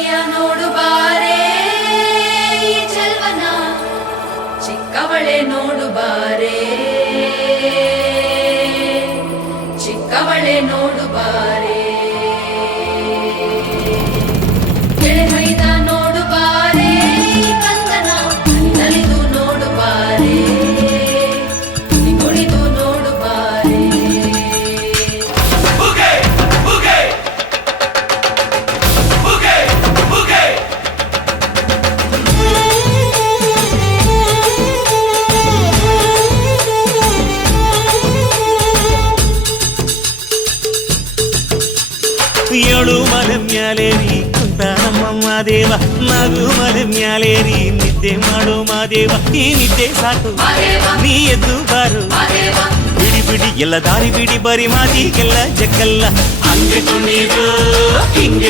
ಮೈಯ ನೋಡು ಬಾರೆ ಈ ಚೆಲ್ವನ ಚಿಕ್ಕವಳೆ ನೋಡು ಬಾರೆ ಚಿಕ್ಕವಳೆ ನೋಡು ಬಾರೆ ಎಳೆಮೈದ ನೋಡು ಬಾರೆ ಈ ಕಂದನ ನಲಿದು ನೋಡು ಬಾರೆ ಕುಣಿದು ನೋಡು ಬಾರೆ ಏಳು ಮಲೆ ಮ್ಯಾಲೇರಿ ಕುಂತ ನಮ್ಮಮ್ಮ ದೇವ ನಗು ಮಲೆ ಮ್ಯಾಲೇರಿ ನಿದ್ದೆ ಮಾಡು ಮಾದೇವ ಈ ನಿದ್ದೆ ಸಾಕು ನೀ ಎದ್ದು ಬಾರು ಬಿಡಿ ಬಿಡಿ ಎಲ್ಲ ದಾರಿ ಬಿಡಿ ಬರಿ ಮಾತಿಗೆಲ್ಲ ಜಗ್ಗಲ್ಲ ಹಂಗೆ ಕುಣಿದು ಹಿಂಗೆ